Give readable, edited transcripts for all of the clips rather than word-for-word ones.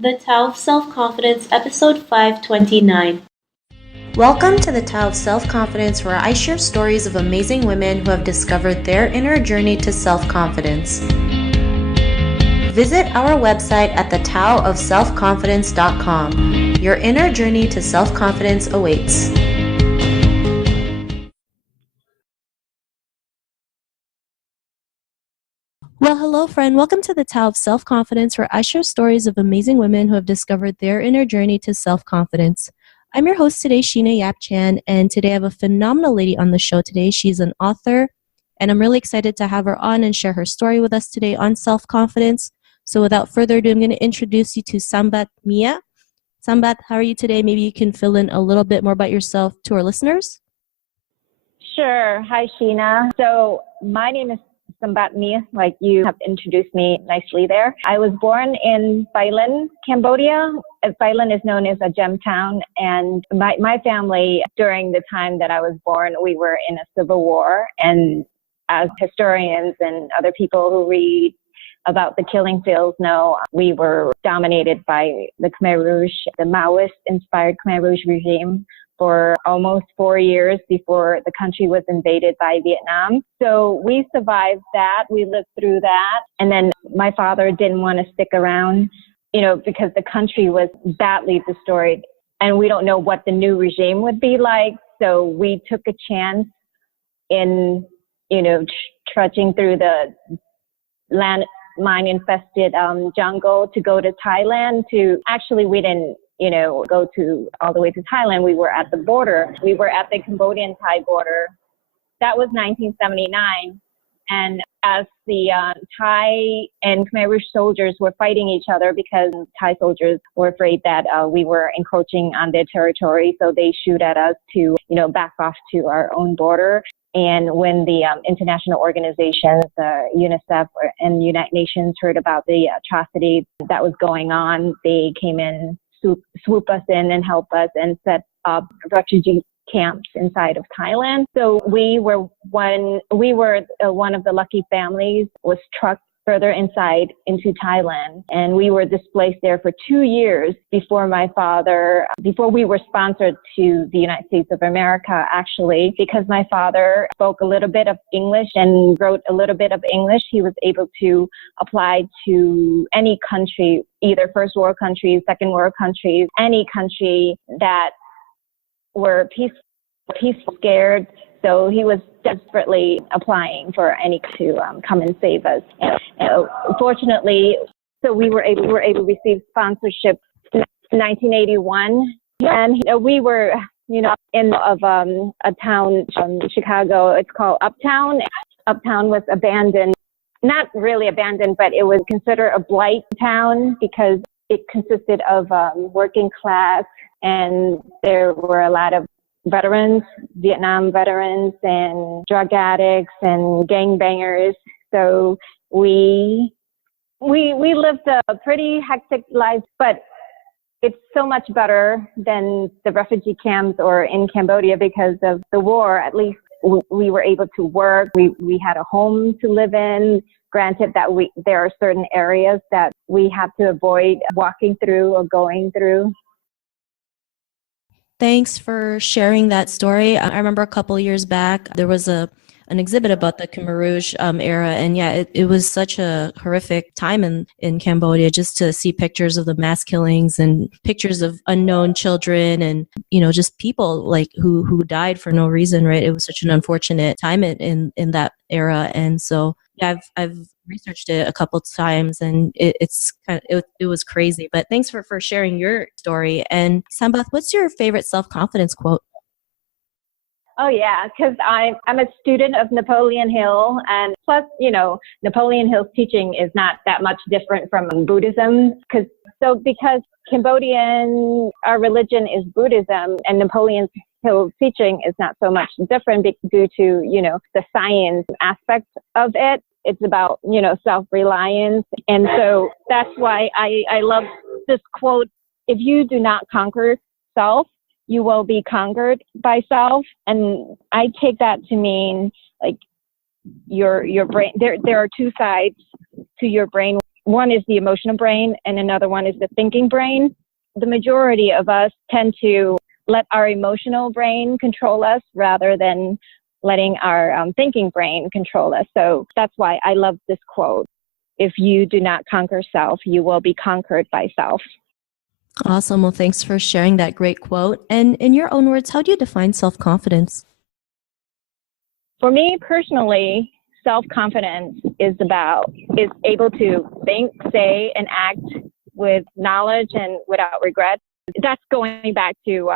The Tao of Self Confidence, Episode 529. Welcome to the Tao of Self Confidence, where I share stories of amazing women who have discovered their inner journey to self confidence. Visit our website at thetaoofselfconfidence.com. Your inner journey to self confidence awaits. Well, hello, friend. Welcome to the Tao of Self Confidence, where I share stories of amazing women who have discovered their inner journey to self confidence. I'm your host today, Sheena Yap Chan, and today I have a phenomenal lady on the show today. She's an author, and I'm really excited to have her on and share her story with us today on self confidence. So, without further ado, I'm going to introduce you to Sambat Mia. Sambat, how are you today? Maybe you can fill in a little bit more about yourself to our listeners. Sure. Hi, Sheena. So my name is Sambat Mia, like you have introduced me nicely there. I was born in Thailand, Cambodia. Thailand is known as a gem town. And my family, during the time that I was born, we were in a civil war. And as historians and other people who read about the killing fields know, we were dominated by the Khmer Rouge, the Maoist-inspired Khmer Rouge regime for almost 4 years before the country was invaded by Vietnam. So we survived that. We lived through that. And then my father didn't want to stick around, because the country was badly destroyed and we don't know what the new regime would be like. So we took a chance in, trudging through the landmine-infested jungle to go to Thailand. We didn't go to all the way to Thailand. We were at the border. We were at the Cambodian-Thai border. That was 1979. And as the Thai and Khmer Rouge soldiers were fighting each other because Thai soldiers were afraid that we were encroaching on their territory, so they shoot at us to, back off to our own border. And when the international organizations, UNICEF and United Nations, heard about the atrocity that was going on, they came in, swoop us in and help us and set up refugee camps inside of Thailand. So we were one of the lucky families was trucked further inside into Thailand. And we were displaced there for 2 years before we were sponsored to the United States of America, actually, because my father spoke a little bit of English and wrote a little bit of English. He was able to apply to any country, either first world countries, second world countries, any country that were peaceful, scared. So he was desperately applying for any to come and save us. And fortunately, so we were able to receive sponsorship in 1981, and we were in a town Chicago. It's called Uptown. Uptown was abandoned, not really abandoned, but it was considered a blight town because it consisted of working class, and there were a lot of veterans, Vietnam veterans, and drug addicts and gangbangers. So we lived a pretty hectic life, but it's so much better than the refugee camps or in Cambodia because of the war. At least we were able to work. We had a home to live in. Granted that there are certain areas that we have to avoid walking through or going through. Thanks for sharing that story. I remember a couple of years back, there was an exhibit about the Khmer Rouge era. And yeah, it was such a horrific time in Cambodia, just to see pictures of the mass killings and pictures of unknown children and, just people like who died for no reason, right? It was such an unfortunate time in that era. And so yeah, I've researched it a couple times, and it was crazy. But thanks for sharing your story. And Sambath, what's your favorite self-confidence quote? Oh yeah, because I'm a student of Napoleon Hill, and plus, Napoleon Hill's teaching is not that much different from Buddhism. Because our religion is Buddhism, and Napoleon Hill's teaching is not so much different due to the science aspect of it. It's about self-reliance, and so that's why I love this quote: "If you do not conquer self, you will be conquered by self." And I take that to mean like your brain. There are two sides to your brain. one is the emotional brain and another one is the thinking brain. The majority of us tend to let our emotional brain control us rather than letting our thinking brain control us. So that's why I love this quote. If you do not conquer self, you will be conquered by self. Awesome. Well, thanks for sharing that great quote. And in your own words, how do you define self-confidence? For me personally, self-confidence is able to think, say, and act with knowledge and without regret. That's going back to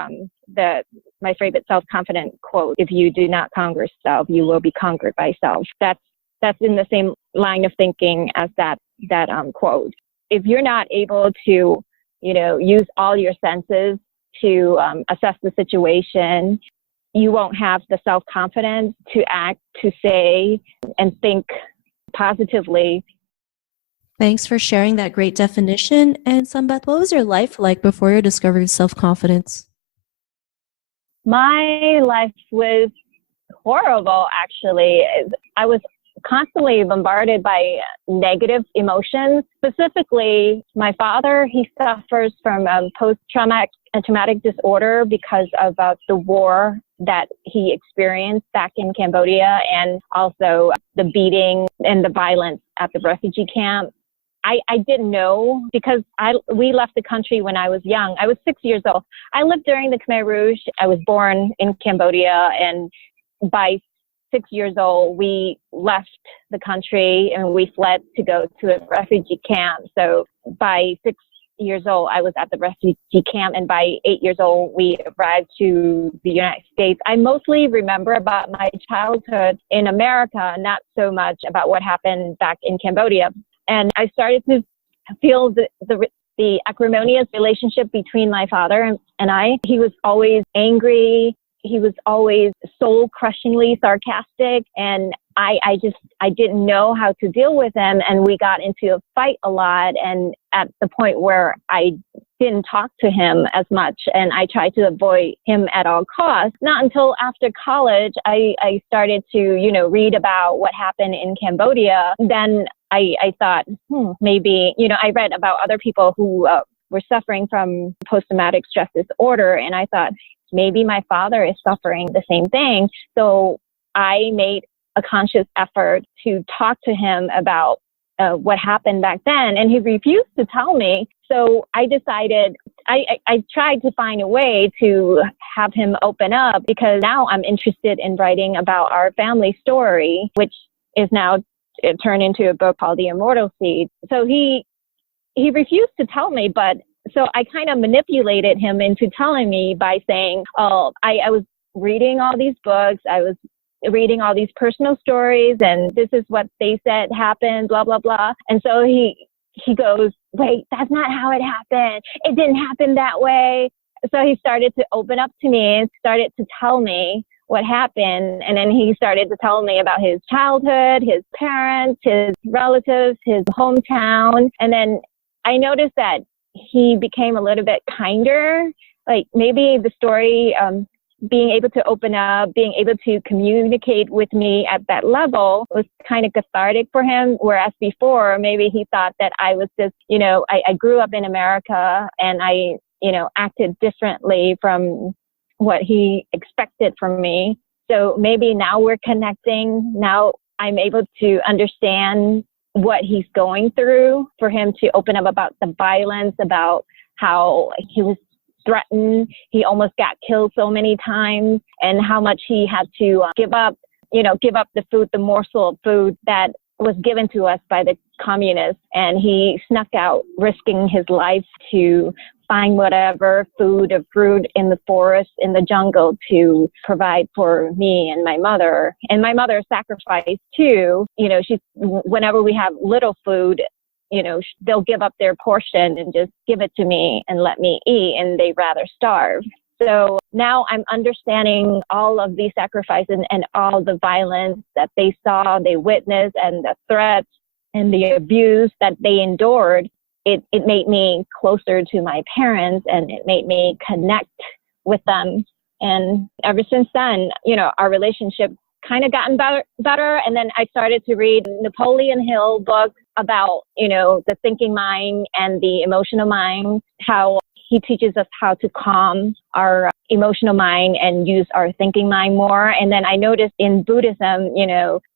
my favorite self-confident quote. If you do not conquer self, you will be conquered by self. That's in the same line of thinking as that quote. If you're not able to, use all your senses to assess the situation, you won't have the self-confidence to act, to say, and think positively. Thanks for sharing that great definition. And Sambeth, what was your life like before you discovered self-confidence? My life was horrible, actually. I was constantly bombarded by negative emotions. Specifically, my father, he suffers from post-traumatic disorder because of the war that he experienced back in Cambodia, and also the beating and the violence at the refugee camp. I didn't know because we left the country when I was young. I was 6 years old. I lived during the Khmer Rouge. I was born in Cambodia, and by 6 years old, we left the country and we fled to go to a refugee camp. So by 6 years old, I was at the refugee camp, and by 8 years old, we arrived to the United States. I mostly remember about my childhood in America, not so much about what happened back in Cambodia. And I started to feel the acrimonious relationship between my father and I. He was always angry. He was always soul-crushingly sarcastic, and I didn't know how to deal with him, and we got into a fight a lot, and at the point where I didn't talk to him as much, and I tried to avoid him at all costs. Not until after college, I started to, read about what happened in Cambodia. Then I thought, maybe, I read about other people who were suffering from post-traumatic stress disorder, and I thought, maybe my father is suffering the same thing. So I made a conscious effort to talk to him about what happened back then, and he refused to tell me. So I decided, I tried to find a way to have him open up, because now I'm interested in writing about our family story, which is now turned into a book called The Immortal Seed. So he refused to tell me, but so I kind of manipulated him into telling me by saying, I was reading all these books. I was reading all these personal stories, and this is what they said happened, blah, blah, blah. And so he goes, wait, that's not how it happened. It didn't happen that way. So he started to open up to me and started to tell me what happened. And then he started to tell me about his childhood, his parents, his relatives, his hometown. And then I noticed that he became a little bit kinder. Like maybe the story, being able to open up, being able to communicate with me at that level was kind of cathartic for him. Whereas before, maybe he thought that I was just, I grew up in America and I, acted differently from what he expected from me. So maybe now we're connecting. Now I'm able to understand what he's going through, for him to open up about the violence, about how he was threatened. He almost got killed so many times, and how much he had to give up the food, the morsel of food that was given to us by the communists. And he snuck out, risking his life to find whatever food or fruit in the forest, in the jungle, to provide for me and my mother. And my mother sacrificed too. Whenever we have little food, they'll give up their portion and just give it to me and let me eat, and they rather starve. So now I'm understanding all of these sacrifices and all the violence that they saw, they witnessed, and the threats and the abuse that they endured. It made me closer to my parents, and it made me connect with them. And ever since then, our relationship kind of gotten better. And then I started to read Napoleon Hill books, about, the thinking mind and the emotional mind, how he teaches us how to calm our emotional mind and use our thinking mind more. And then I noticed in Buddhism,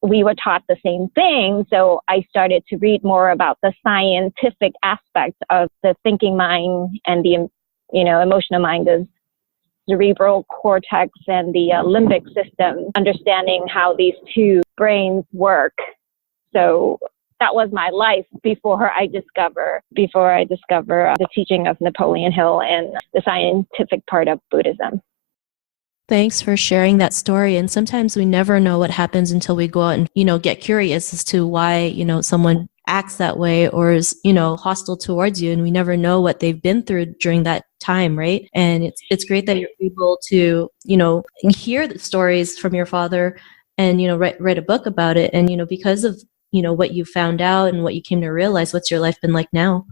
we were taught the same thing. So I started to read more about the scientific aspects of the thinking mind and the, emotional mind, the cerebral cortex and the limbic system, understanding how these two brains work. So that was my life before I discover the teaching of Napoleon Hill and the scientific part of Buddhism. Thanks for sharing that story. And sometimes we never know what happens until we go out and, get curious as to why, someone acts that way or is, hostile towards you. And we never know what they've been through during that time, right? And it's great that you're able to, hear the stories from your father and, write a book about it. And, because of, what you found out and what you came to realize, what's your life been like now?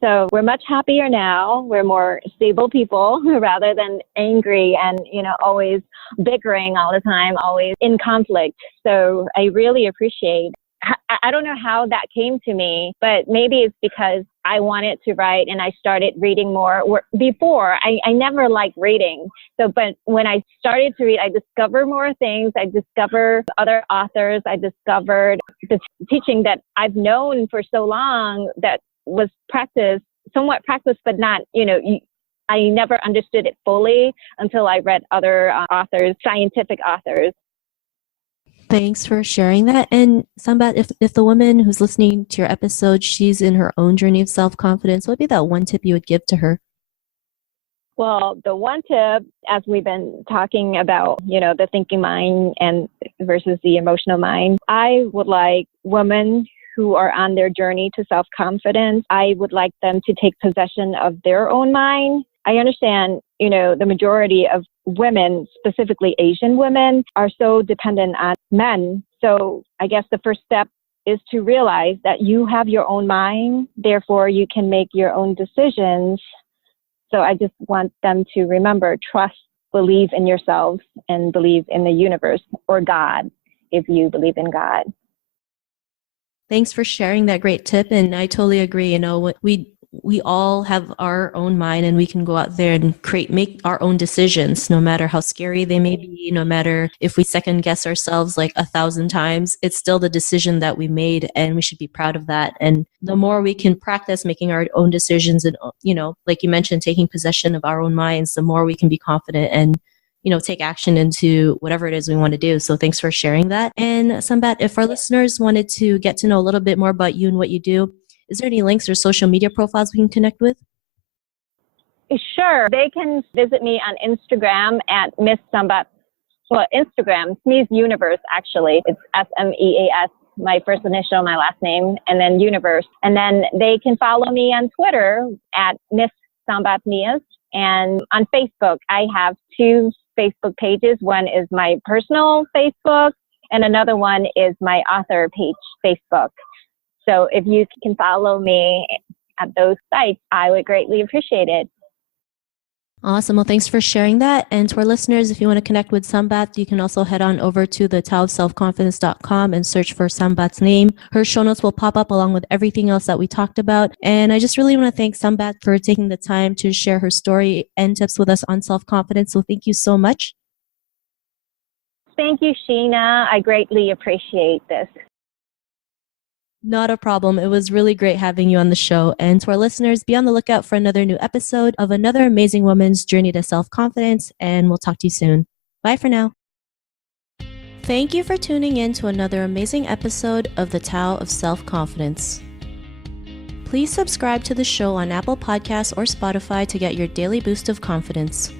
So we're much happier now. We're more stable people rather than angry and, always bickering all the time, always in conflict. So I really appreciate. I don't know how that came to me, but maybe it's because I wanted to write and I started reading more. Before, I never liked reading. But when I started to read, I discovered more things. I discovered other authors. I discovered the teaching that I've known for so long that was somewhat practiced, but not, I never understood it fully until I read other authors, scientific authors. Thanks for sharing that. And Sambat, if the woman who's listening to your episode, she's in her own journey of self-confidence, what would be that one tip you would give to her? Well, the one tip, as we've been talking about, the thinking mind and versus the emotional mind, I would like women who are on their journey to self-confidence, I would like them to take possession of their own mind. I understand, the majority of women, specifically Asian women, are so dependent on men. So I guess the first step is to realize that you have your own mind, therefore you can make your own decisions. So I just want them to remember, trust, believe in yourself, and believe in the universe or God, if you believe in God. Thanks for sharing that great tip. And I totally agree. We all have our own mind and we can go out there and make our own decisions, no matter how scary they may be, no matter if we second guess ourselves like 1,000 times, it's still the decision that we made and we should be proud of that. And the more we can practice making our own decisions and, like you mentioned, taking possession of our own minds, the more we can be confident and take action into whatever it is we want to do. So thanks for sharing that. And Sambat, if our listeners wanted to get to know a little bit more about you and what you do, is there any links or social media profiles we can connect with? Sure. They can visit me on Instagram at Miss Sambat. Well, Instagram, Smees Universe, actually. It's SMEAS, my first initial, my last name, and then Universe. And then they can follow me on Twitter at Miss Sambat Mias. And on Facebook, I have 2 Facebook pages. One is my personal Facebook, and another one is my author page, Facebook. So if you can follow me at those sites, I would greatly appreciate it. Awesome. Well, thanks for sharing that. And to our listeners, if you want to connect with Sambat, you can also head on over to the taoofselfconfidence.com and search for Sambat's name. Her show notes will pop up along with everything else that we talked about. And I just really want to thank Sambat for taking the time to share her story and tips with us on self-confidence. So thank you so much. Thank you, Sheena. I greatly appreciate this. Not a problem. It was really great having you on the show. And to our listeners, be on the lookout for another new episode of another amazing woman's journey to self-confidence. And we'll talk to you soon. Bye for now. Thank you for tuning in to another amazing episode of the Tao of Self-Confidence. Please subscribe to the show on Apple Podcasts or Spotify to get your daily boost of confidence.